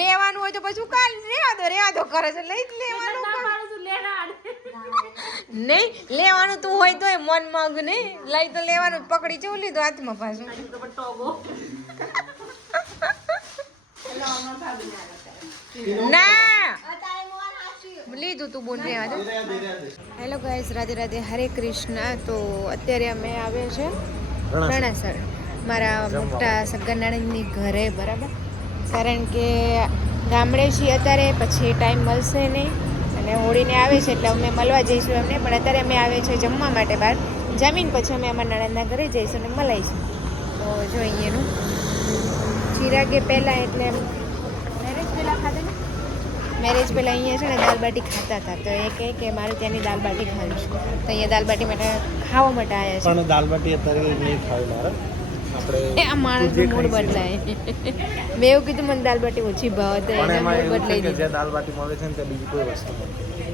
લેવાનું હોય તો પછી કાલ રેવા દો કરે છે લઈ જ લેવાનું નહીં લેવાનું તું હોય તોય મન માંગ નહીં લઈ તો લેવાનું પકડી ચેવું લીધું હાથમાં પાછું ના લીધું તું બોલ રેવા દો. હેલો ગાઈસ, રાધે રાધે, હરે કૃષ્ણ. તો અત્યારે અમે આવ્યા છે રણાસર મારા મોટા સગા નણંદની ઘરે, બરાબર, કારણ કે ગામડે છીએ અત્યારે, પછી ટાઈમ મળશે નહીં અને હોળીને આવે છે એટલે અમે મળવા જઈશું એમને, પણ અત્યારે અમે આવે છે જમવા માટે બહાર, જમીન પછી અમે અમારા નણંદના ઘરે જઈશું અને મલાઈશું. તો જો અહીંયાનું ચિરાગે પહેલાં એટલે મેરેજ પહેલાં ખાધા ને, મેરેજ પહેલાં અહીંયા છે ને દાલ બાટી ખાતા હતા, તો એ કહે કે મારે ત્યાંની દાલ બાટી ખાવી છે, તો અહીંયા દાલ બાટી માટે ખાવા માટે આવ્યા છે. પણ દાલ બાટી અત્યારે નહીં ખાવી મારે, આપણે આ માણસનું મૂડ બદલાય. મેં એવું કીધું મને દાલ બાટી ઓછી ભાવે તો એને મૂડ બદલાઈ દીધું. જે દાલ બાટી મળે છે ને તે બીજી કોઈ વસ્તુ નથી,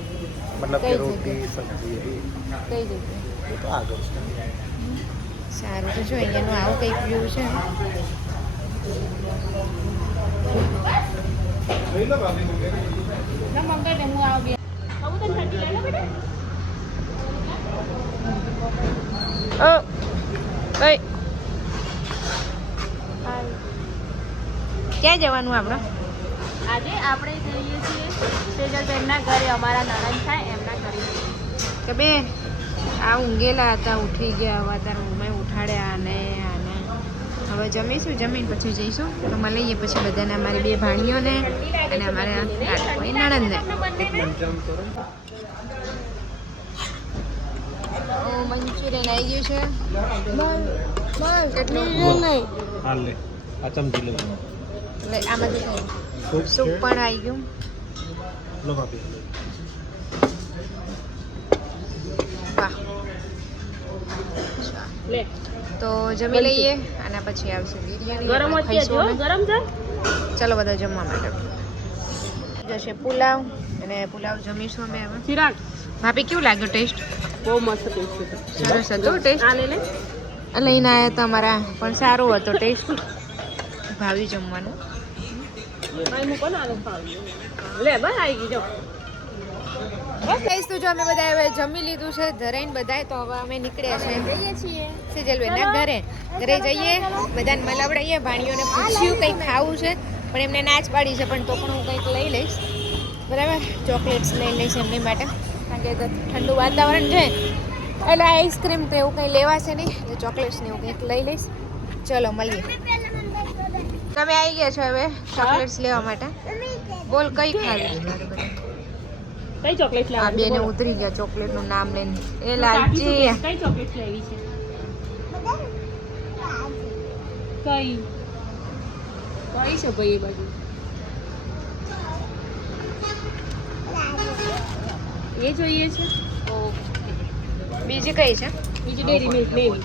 મતલબ કે રોટી સબ્જી કઈ જગ્યાએ એ તો આગળ છે. સારું, તો જો અહીંયાનું આવું કંઈક વ્યૂ છે. ક્યાં જવાનું આપણે? આજે આપણે જઈએ છીએ સેજલબેનના ઘરે, અમારા નણંદ થાય એમના ઘરે. કે બેન આ ઊંઘેલા હતા, ઉઠી ગયા, હવે તારે મેં ઉઠાડ્યા અને હવે જમીશું, જમીન પછી જઈશું તો મળીએ પછી બધાને, અમારી બે ભાણીઓને અને અમારા નણંદને. મંચુરિયન આવી ગયું છે. કેટલું નહીં હાલ લે આ ચમચી લે, આમાંથી સૂપ પણ આવી ગયું. લો ભાભી. વાહ, તો જમી લઈએ અને પછી આવશે બિરયાની ખાઈશું અમે. ચલો બધા જમવા માટે જશે પુલાવ, અને પુલાવ જમીશું અમે હવે. ચિરાગ ભાભી કેવું લાગ્યું ટેસ્ટ? બહુ મસ્ત ટેસ્ટ છે. સરસ હતો ટેસ્ટ. આ લે લે લઈને આવ્યા હતા અમારા, પણ સારો હતો ટેસ્ટ, ભાવી જમવાનું. ભાઈ મૂકો ને આલો ખાવ લે બસ આવી ગઈ જો. ગાઈસ, તો જો અમે બધા હવે જમી લીધું છે ધરાઈને બધાય, તો હવે અમે નીકળ્યા છે જઈએ છીએ સેજલબેનના ઘરે જઈએ, બધાને મલાવડાવીએ, ભાણીઓને પૂછ્યું કંઈક ખાવું છે પણ એમને ના જ પાડી છે, પણ તો પણ હું કંઈક લઈ લઈશ, બરાબર, ચોકલેટ્સ લઈ લઈશ એમની માટે, કારણ કે ઠંડુ વાતાવરણ છે એટલે આઈસ્ક્રીમ તો એવું કંઈ લેવાશે નહીં, એટલે ચોકલેટ્સ ને એવું કંઈક લઈ લઈશ. ચલો મળીએ. તમે આવી ગયા છો હવે ચોકલેટ્સ લેવા માટે, બોલ કઈ ખાવી? કઈ ચોકલેટ આ લાવવાની? બેને ઉતરી ગયા ચોકલેટ નું નામ લઈને. એ લાલચી કઈ ચોકલેટ લેવી છે? કઈ છે ભાઈ એ બાજુ? એ જોઈએ છે. બીજી કઈ છે? બીજી ડેરી મિલ્ક લેવી.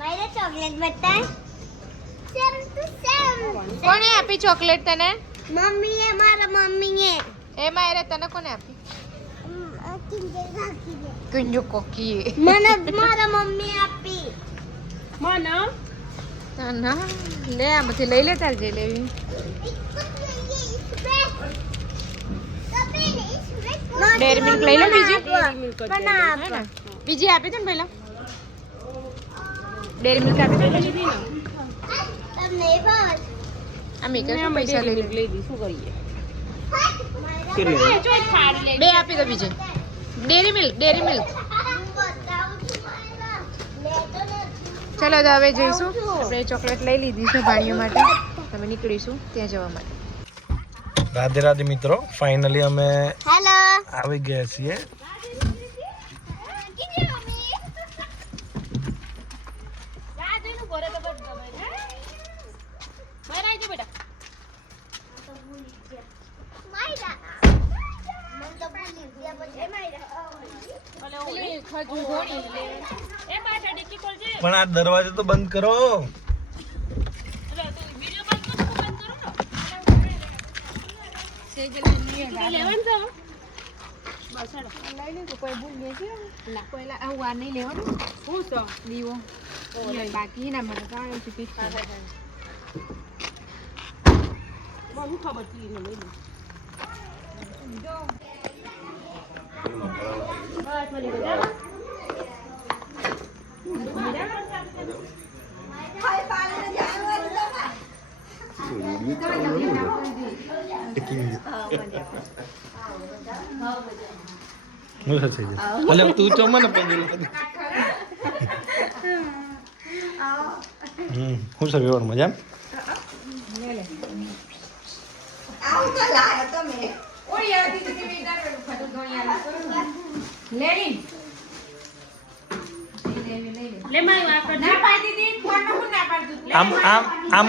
मेरे चॉकलेट बताए सेम टू सेम કોણે આપી ચોકલેટ તને? मम्मी है हमारा मम्मी है એમાં એરે તને કોને આપી? કુંજુ કોકી. મને મારા મમ્મી આપી. માના ના લે, આમાંથી લઈ લે તાર જે લેવી. ડેરી મિલ્ક લઈ લો બીજી. બીજી આપી દે ને પહેલા. ડેરી મિલ્ક આપી દે. તમને ભાવ આ મેકર પૈસા લઈ લે. લઈ દી શું કરીએ? બે આપી દો બીજી. Dairy milk. ચલો તો હવે જઈશું, આપણે ચોકલેટ લઈ લીધી છે ભાણીઓ માટે, તમે નીકળીશું ત્યાં જવા માટે. રાધે રાધે મિત્રો, ફાઇનલી અમે હેલો આવી ગયા છીએ. પણ આ દરવાજો તો બંધ કરો. બાકી ના મને બહુ ખબર હતી એને લઈ લે બસ મને મજામાં અલે તું ચોમાં ને પેન્ડેલું હું સર વ્યવહાર મજા લે મારી વાત કર ના પાડી દીધી ફોન માં ના પાડતું આમ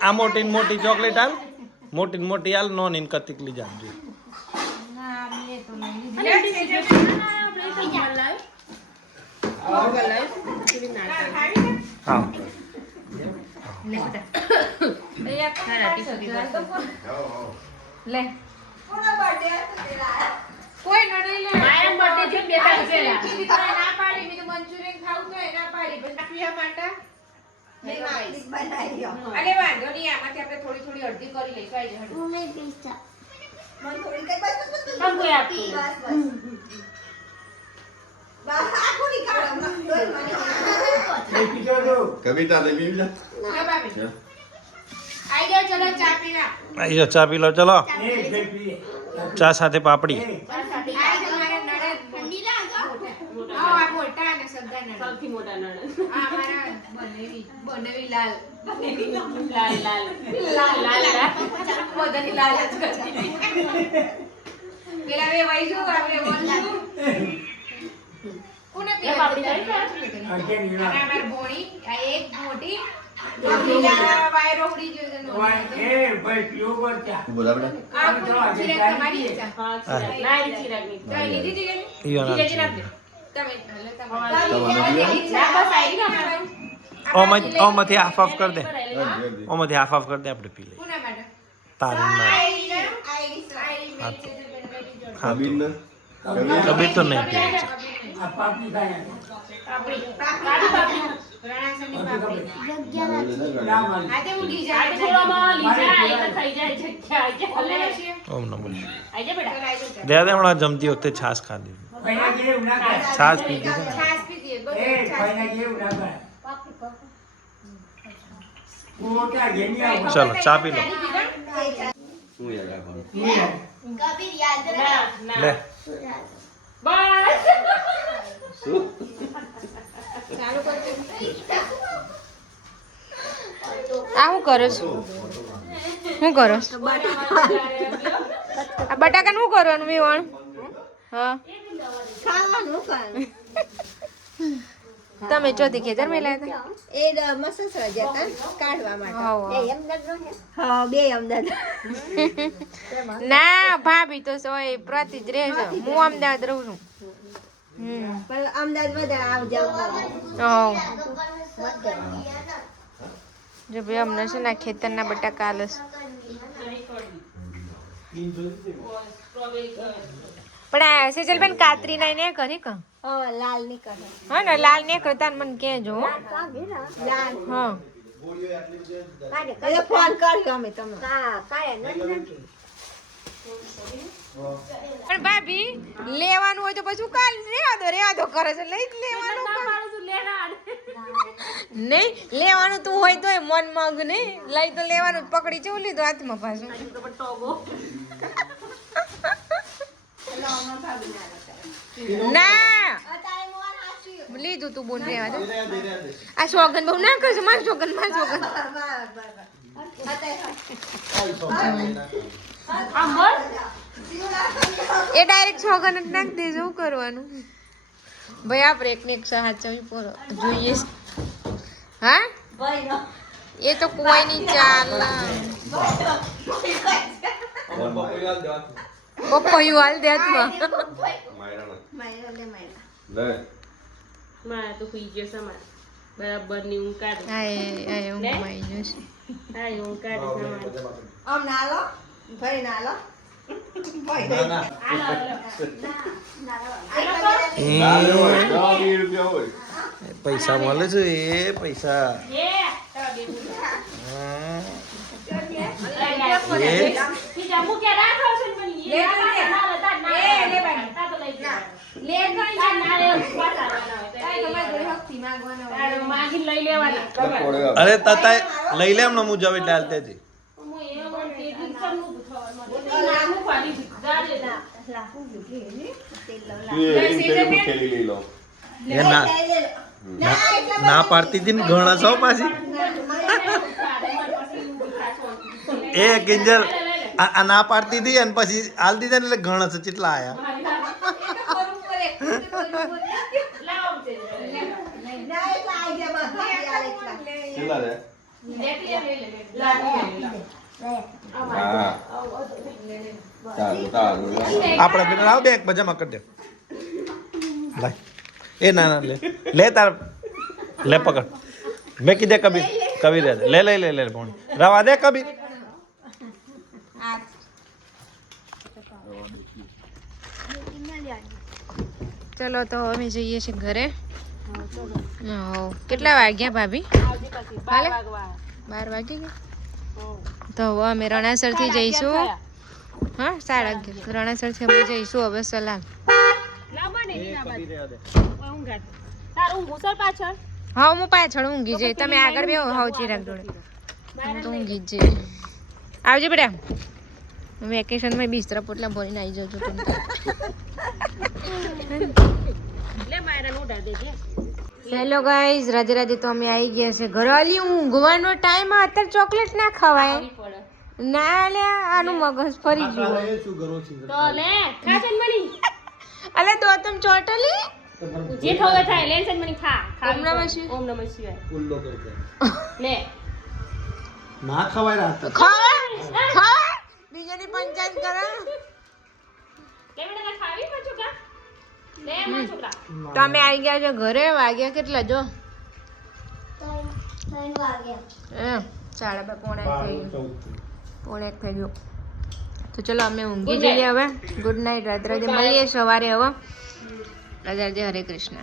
આ મોટી ચોકલેટ હાલ મોટી હાલ નોન ઇન કતિકલી જામજી હા લે કોઈ ન લઈ લે મારા બર્થડે છે બે તારીખ પહેલા ના પાડી મે તો મંચુરિયન ખાવું તો ના પાડી પછી પીવા માટે અરે વાંધો નહીં આમાંથી આપણે થોડી અડધી કરી લઈશું આઈ જશે હું નહીં પીસા મને થોડી કઈ બસ સબ કોઈ આપતું કવિતા ને બીજા ના બાબી આઈ જાઓ ચલો ચા પીવા આઈ જાઓ ચા પી લો ચલો ચા સાથે પાપડી આઈ તમારે નડદ ઠંડી લાગો આ મોટા અને સગા નડદ સૌથી મોટા નણંદ આ મારા બનેવી લાલ લાલ બધાની લાલ જ કરતી પેલા બે વૈજુ આપણે બોલશું કોને લે પાપડી ખાઈ અને અમાર ભોણી આ એક મોટી પેલા વાયરો ઉડી ગયો છે બોલા બેટા આ કોની ચિરાગ તમારી છે હા ચિરાગ લારી ચિરાગની તો લીધી હતી કે ઈયો નામ ધીરે છે. તમે એટલે તમારે ના બસ આઈ ગયા ઓમાંથી હાફ કર દે ઓમાંથી હાફ કર દે આપણે પી લઈએ કોના માટે તારી ના હા કબીર ને કબીર તો નહીં પીએ છે પાપડી રણાસની પાપડી જગ્યા આજે ઉડી આ જાય થોડામાં લીજા એ તો થઈ જાય છે ક્યાં ઓલે આઈ છે ઓમ નમઃ જા બેટા દે હમણાં જમતી વખતે છાશ ખાધી છાશ પીધી છે ને. છાસ પી દે બધું છાસ ચલો ચા પી લો શું યાદ રાખવાનું કબીર યાદ ના ના લે બસ શું ચાલુ કરજો આ હું કરો છો શું કરો છો આ બટાકા નું કરવાનું વેવણ હા ખાવાનું કામ તમે ચોથી ખેતર મેલા હતા એ મસસરા જતા કાઢવા માટે હાવ, હાવ. એ અમદાવાદ નો હા બે અમદાવાદ ના ભાભી તો સોય પ્રતિ જ રહે છે હું અમદાવાદ રહું છું પણ અમદાવાદ બધા આવ જાવ હા જો ભાઈ અમને છે ને ખેતરના બટાકા આલસ પણ આ સેજલબેન કાતરી નાઈ ને કરી ક હા લાલ નીકળે હા ને લાલ ને કરતા મને કહેજો હો. લાલ હા એટલે ફોન કર્યો અમે તમને હા કાયા નથી પણ ભાભી લેવાનું હોય તો પછી કાલ રેવા દો કરે છે લઈ જ લેવાનું મારું તું લેના નહીં લેવાનું તું હોય તોય મન માંગ નહીં લઈ તો લેવાનું જ. પકડી ચેવું લીધું હાથમાં પાછું તો પણ ટોગો ના લીધું તું બોલ રેવા દે આ સોગન બહુ ના કરજો માર સોગન આમ બોલ એ ડાયરેક્ટ સોગન જ નાખ દે શું કરવાનું ભાઈ આપણે એકને એક સાચવી પર જોઈએ છે. હા એ તો કોઈ નહીં ચાલે પપ્પાયું હાલ દે હાથમાં લે મારા તો હુઈ ગયો સમાર બરાબર ની ઊંઘ કાઢે આય હું માઈ જઈશ હા ઊંઘ કાઢે સમાર આમ ના લો ભાઈ ના લો પૈસા મળે છે એ પૈસા એ તારા બેબી ઈ જામુ કે રાખો છે ને બની એ ના લેતા ના લે ભાઈ તા તો લઈ જા લે કઈ ના લે પાછા માગી લઈ લેવાના અરે તાતા લઈ લે હમણાં હું જવે ડાલતે જી હું એ વળતી દિનસરનું પૂછવાનું નામું પાડી જાજે ના ખેલી લઈ લો એ ના પાડતી હતી ને ઘણા સૌ પાછી એ કિંજલ આ ના પાડતી હતી અને પછી હાલ દીધા ને એટલે ઘણા છે કેટલા આયા કેટલા રે હા તારું આપણા બેન આવ બેંક બજામાં કરી દે લાય એ ના ના લે તાર લે પકડ મેં કીધે કબીર કબીર લે ભોણી રવા દે કબીર ચલો તો અમે જઈએ છીએ ઘરે કેટલા વાગ્યા ભાભી હાલે 12 વાગી ગયા તો હવે અમે રણાસર થી જઈશું હા 11:30 રણાસર થી અમે જઈશું હવે સલાલ તારું મુસલ પાછળ હા હું પાછળ ઊંઘી જઈ તમે આગળ બેહો હાવ ચિરાગ જોડે હું તો ઊંઘી જ જઈ આવજો બેટા વેકેશન માં બિસ્તરા પોટલા ભરીને આવી જાઉં છું લે મારા નોટા દેજે હેલો ગાઈઝ રાધે રાધે તો અમે આવી ગયા છે ઘરે અલી ઊંઘવાનો ટાઈમ અત્યારે ચોકલેટ ના ખવાય ના લે આનું મગજ ફરી ગયું તો લે ખા છે મની અલે તો તમ ચોટલી જે ખાવે થાય લે છે મની ખા ઓમ નમઃ શિવાય. ઓમ નમઃ શિવાય લે ના ખવાય રાત ખાય બીજાની પંચાયત કરે કેમેડા ખાવી પાછું કા લે મારા છોકરા તો અમે આવી ગયા છે ઘરે વાગ્યા કેટલા જો 3 વાગ્યા 1:30 પોણે 1 થઈ ગયું તો ચલો અમે ઊંઘી જઈએ હવે ગુડ નાઇટ રાત્રે મળીએ સવારે હવે રાધે રાધે હરે કૃષ્ણ